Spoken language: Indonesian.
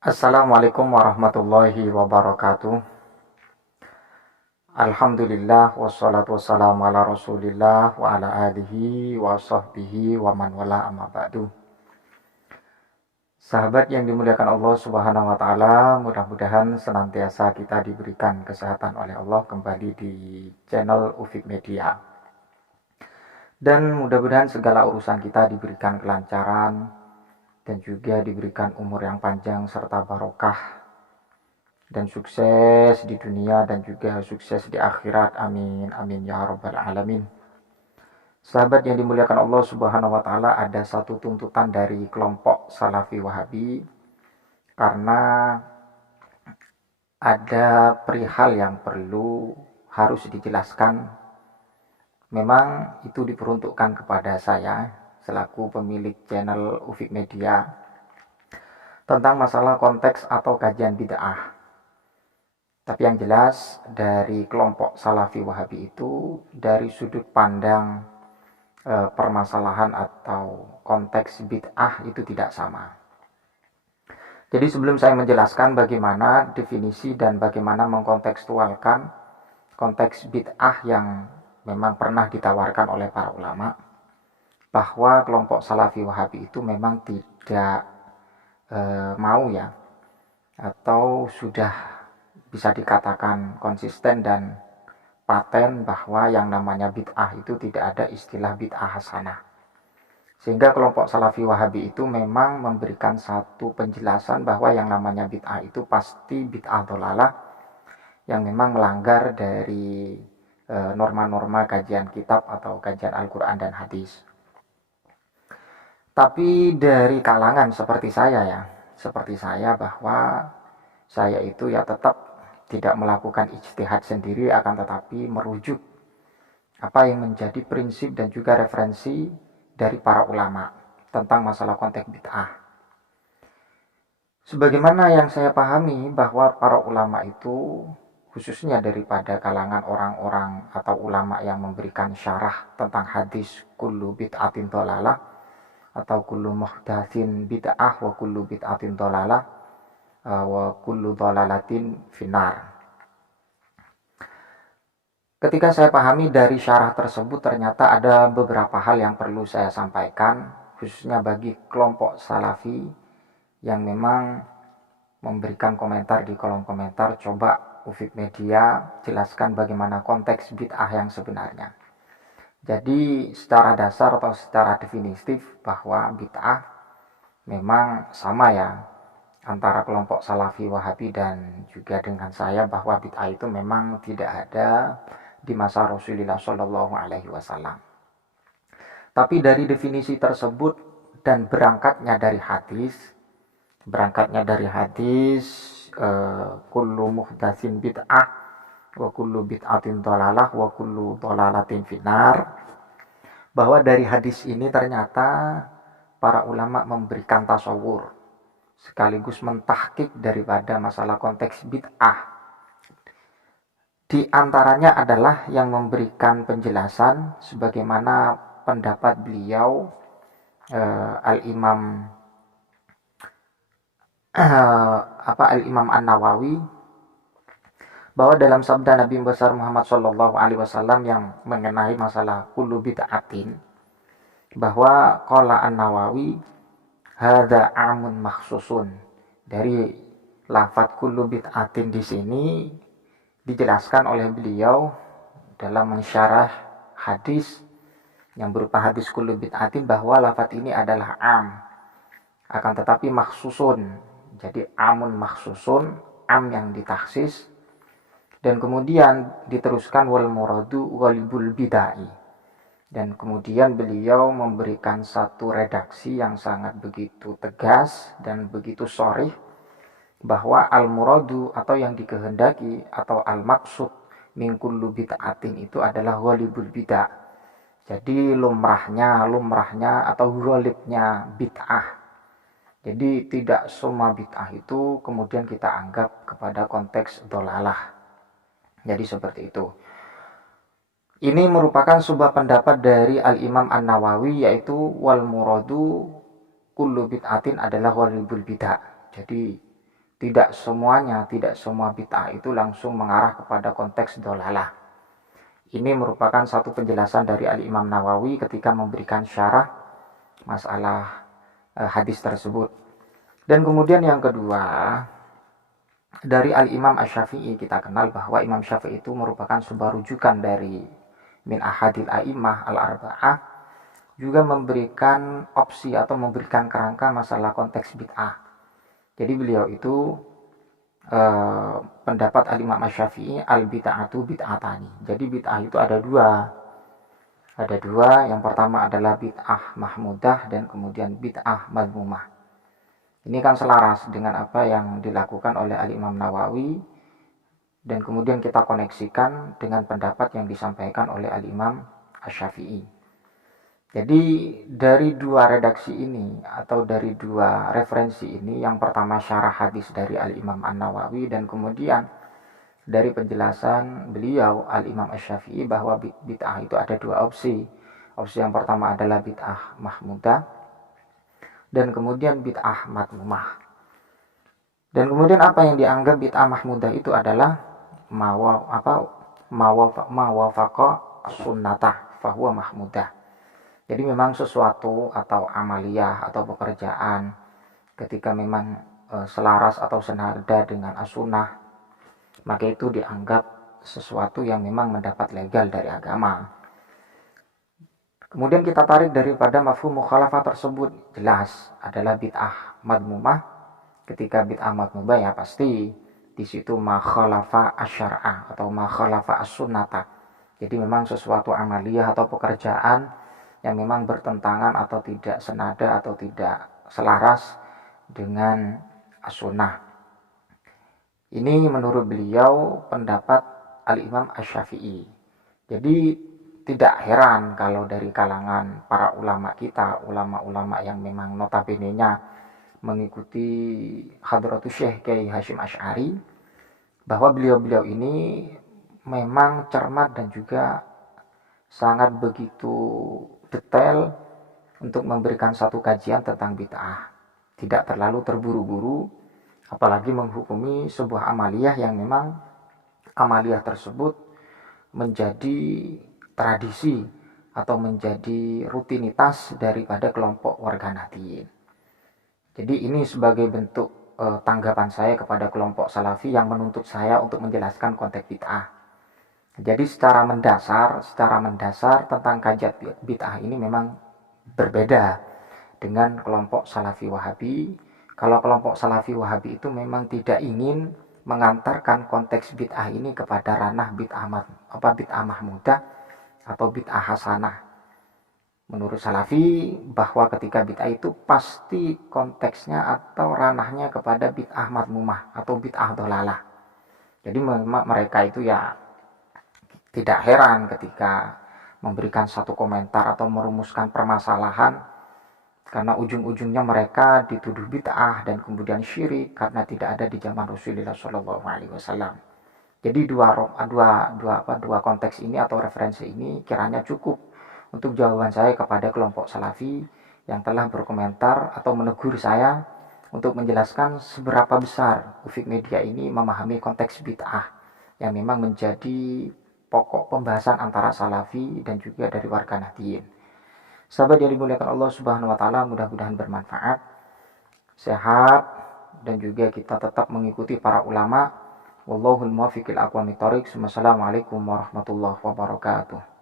Assalamualaikum warahmatullahi wabarakatuh. Alhamdulillah wassalatu wassalamu ala rasulillah wa ala alihi wa sahbihi wa man wala amma ba'du. Sahabat yang dimuliakan Allah subhanahu wa ta'ala, mudah-mudahan senantiasa kita diberikan kesehatan oleh Allah kembali di channel Ufik Media. Dan mudah-mudahan segala urusan kita diberikan kelancaran dan juga diberikan umur yang panjang serta barokah dan sukses di dunia dan juga sukses di akhirat. Amin amin ya rabbal alamin. Sahabat yang dimuliakan Allah subhanahu wa ta'ala, ada satu tuntutan dari kelompok Salafi Wahabi karena ada perihal yang perlu harus dijelaskan. Memang itu diperuntukkan kepada saya selaku pemilik channel Ufik Media tentang masalah konteks atau kajian bid'ah. Tapi yang jelas dari kelompok Salafi Wahabi itu dari sudut pandang permasalahan atau konteks bid'ah itu tidak sama. Jadi sebelum saya menjelaskan bagaimana definisi dan bagaimana mengkontekstualkan konteks bid'ah yang memang pernah ditawarkan oleh para ulama, bahwa kelompok Salafi Wahabi itu memang tidak mau ya, atau sudah bisa dikatakan konsisten dan paten bahwa yang namanya bid'ah itu tidak ada istilah bid'ah hasanah. Sehingga kelompok Salafi Wahabi itu memang memberikan satu penjelasan bahwa yang namanya bid'ah itu pasti bid'ah dhalalah yang memang melanggar dari norma-norma kajian kitab atau kajian Al-Quran dan hadis. Tapi dari kalangan seperti saya bahwa saya itu ya tetap tidak melakukan ijtihad sendiri, akan tetapi merujuk apa yang menjadi prinsip dan juga referensi dari para ulama tentang masalah konteks bid'ah. Sebagaimana yang saya pahami bahwa para ulama itu, khususnya daripada kalangan orang-orang atau ulama yang memberikan syarah tentang hadis kullu bid'atin dhalalah atau kullu muhdatsin bid'ah wa kullu bid'atin dhalalah wa kullu dhalalatin finnar. Ketika saya pahami dari syarah tersebut, ternyata ada beberapa hal yang perlu saya sampaikan, khususnya bagi kelompok Salafi yang memang memberikan komentar di kolom komentar. Coba Ufik Media jelaskan bagaimana konteks bid'ah yang sebenarnya. Jadi secara dasar atau secara definitif bahwa bid'ah memang sama ya antara kelompok Salafi Wahabi dan juga dengan saya, bahwa bid'ah itu memang tidak ada di masa Rasulullah Shallallahu Alaihi Wasallam. Tapi dari definisi tersebut dan berangkatnya dari hadis kullu muhdatsin bid'ah wa kullu bid'atin dhalalah wa kullu dhalalatin finnar, bahwa dari hadis ini ternyata para ulama memberikan tasawur sekaligus mentahqiq daripada masalah konteks bid'ah. Di antaranya adalah yang memberikan penjelasan sebagaimana pendapat beliau Al-Imam Al-Imam An-Nawawi, bahwa dalam sabda Nabi besar Muhammad Shallallahu Alaihi Wasallam yang mengenai masalah kullu bid'atin, bahwa qala An-Nawawi hadza amun makhsusun. Dari lafadz kullu bid'atin di sini dijelaskan oleh beliau dalam mensyarah hadis yang berupa hadis kullu bid'atin, bahwa lafadz ini adalah am, akan tetapi makhsusun. Jadi amun makhsusun, am yang ditaksis, dan kemudian diteruskan wal muradu walibul bid'ai. Dan kemudian beliau memberikan satu redaksi yang sangat begitu tegas dan begitu sharih, bahwa al-muradu atau yang dikehendaki atau al-maksud min kullu bid'atin itu adalah ghalibul bid'ah. Jadi lumrahnya atau ghalibnya bid'ah. Jadi tidak semua bid'ah itu kemudian kita anggap kepada konteks dhalalah. Jadi seperti itu. Ini merupakan sebuah pendapat dari Al-Imam An-Nawawi, yaitu wal muradu kullu bid'atin adalah ghalibul bid'ah. Jadi tidak semua bid'ah itu langsung mengarah kepada konteks dolalah. Ini merupakan satu penjelasan dari Al-Imam Nawawi ketika memberikan syarah masalah hadis tersebut. Dan kemudian yang kedua, dari Al-Imam Asy-Syafi'i kita kenal bahwa Imam Syafi'i itu merupakan sebuah rujukan dari min ahadil a'immah al-arba'ah, juga memberikan opsi atau memberikan kerangka masalah konteks bid'ah. Jadi beliau itu pendapat Al-Imam Asy-Syafi'i al-bid'atu bid'atani. Jadi bid'ah itu ada dua. Yang pertama adalah bid'ah mahmudah dan kemudian bid'ah madmumah. Ini kan selaras dengan apa yang dilakukan oleh Al-Imam Nawawi, dan kemudian kita koneksikan dengan pendapat yang disampaikan oleh Al-Imam Asy-Syafi'i. Jadi dari dua redaksi ini atau dari dua referensi ini, yang pertama syarah hadis dari Al-Imam An-Nawawi, dan kemudian dari penjelasan beliau Al-Imam Asy-Syafi'i bahwa bid'ah itu ada dua opsi. Opsi yang pertama adalah bid'ah mahmudah dan kemudian bid'ah madmumah. Dan kemudian apa yang dianggap bid'ah mahmudah itu adalah mawafaqa sunnatah fahuwa mahmudah. Jadi memang sesuatu atau amaliyah atau pekerjaan ketika memang selaras atau senada dengan as-sunnah, maka itu dianggap sesuatu yang memang mendapat legal dari agama. Kemudian kita tarik daripada mafhum mukhalafah tersebut, jelas adalah bid'ah madmumah. Ketika bid'ah madmumah ya pasti di situ ma khalafa asyar'a atau ma khalafa as-sunnata. Jadi memang sesuatu amaliyah atau pekerjaan yang memang bertentangan atau tidak senada atau tidak selaras dengan as-sunnah. Ini menurut beliau pendapat Al-Imam Asy-Syafi'i. Jadi tidak heran kalau dari kalangan para ulama kita, ulama-ulama yang memang notabene-nya mengikuti Hadratus Syekh Kiai Hasyim Asy'ari, bahwa beliau-beliau ini memang cermat dan juga sangat begitu detail untuk memberikan satu kajian tentang bid'ah. Tidak terlalu terburu-buru, apalagi menghukumi sebuah amaliyah yang memang amaliyah tersebut menjadi tradisi atau menjadi rutinitas daripada kelompok warga Nahdliyin. Jadi ini sebagai bentuk tanggapan saya kepada kelompok Salafi yang menuntut saya untuk menjelaskan konteks bid'ah. Jadi secara mendasar tentang kajian bid'ah ini memang berbeda dengan kelompok Salafi Wahabi. Kalau kelompok Salafi Wahabi itu memang tidak ingin mengantarkan konteks bid'ah ini kepada ranah bid'ah mahmudah atau bid'ah hasanah. Menurut Salafi bahwa ketika bid'ah itu pasti konteksnya atau ranahnya kepada bid'ah madmumah atau bid'ah dolalah. Jadi mereka itu ya tidak heran ketika memberikan satu komentar atau merumuskan permasalahan, karena ujung-ujungnya mereka dituduh bid'ah dan kemudian syirik karena tidak ada di zaman Rasulullah SAW. Jadi dua konteks ini atau referensi ini kiranya cukup untuk jawaban saya kepada kelompok Salafi yang telah berkomentar atau menegur saya untuk menjelaskan seberapa besar Ufik Media ini memahami konteks bid'ah yang memang menjadi pokok pembahasan antara Salafi dan juga dari warga Nahdliyin. Sahabat yang dimuliakan Allah Subhanahu wa taala, mudah-mudahan bermanfaat, sehat, dan juga kita tetap mengikuti para ulama. Wallahul muwaffiq ila aqwamit thoriq. Wassalamualaikum warahmatullahi wabarakatuh.